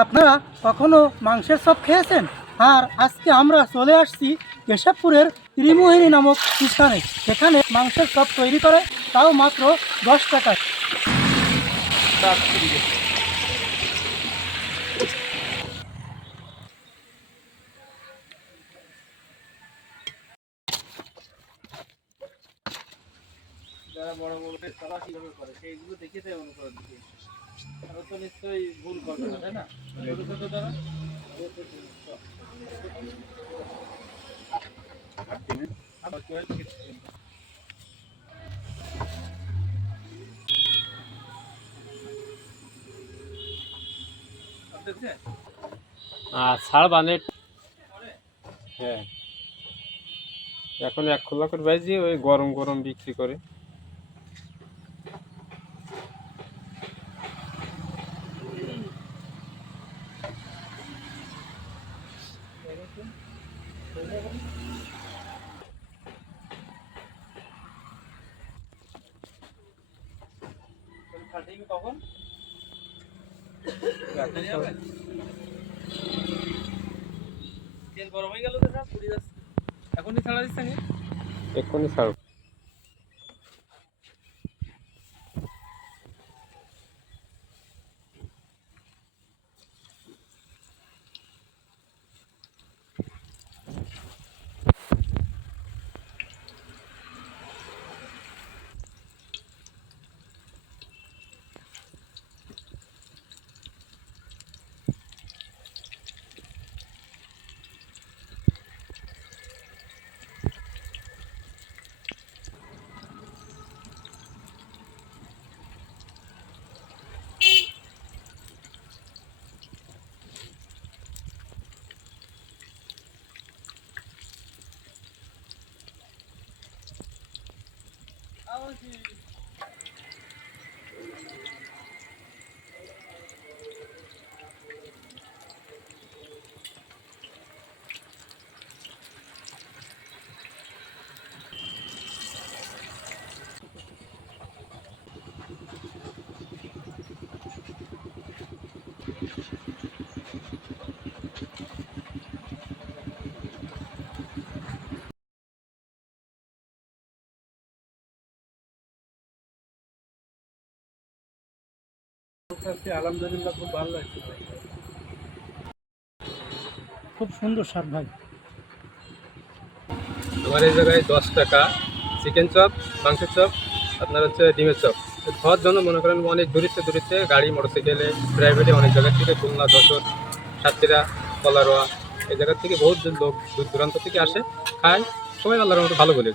আপনারা কখনো মাংসের চপ খেয়েছেন? আর আজকে আমরা চলে আসছি কেশবপুরের ত্রিমোহিনী নামক স্থানে। সেখানে মাংসের চপ তৈরি করে, তাও মাত্র 10 টাকায়। যারা বড় বড় তারা কিভাবে করে সেইগুলো দেখে তাই অনুকরণ দিকে তারা তো নিশ্চয়ই ভুল করবে না, তাই না? ছোট ছোট তারা ছাড় বানে। হ্যাঁ, এখন 1 খোলা করে বাইজি ওই গরম গরম বিক্রি করে। কখন তেল গরম হয়ে গেল তো সব পুড়ে যাচ্ছে। এখনই ছাড়া দিচ্ছে না? এক্ষুনি ছাড়। আলহামদুলিল্লাহ, খুব ভালো লাগছে। খুব সুন্দর স্বাদ ভাই। আমার এই জায়গায় 10 টাকা চিকেন চপ, মাংসের চপ, আপনার হচ্ছে ডিমের চপ। খাওয়ার জন্য মনে করেন অনেক দূরিতে গাড়ি, মোটরসাইকেলে, প্রাইভেটে অনেক জায়গা থেকে, খুলনা, যশোর, সাতক্ষীরা, কলারোয়া, এই জায়গা থেকে বহুত লোক দূর দূরান্ত থেকে আসে, খায়। সবাই আল্লাহর মতো ভালো বলে।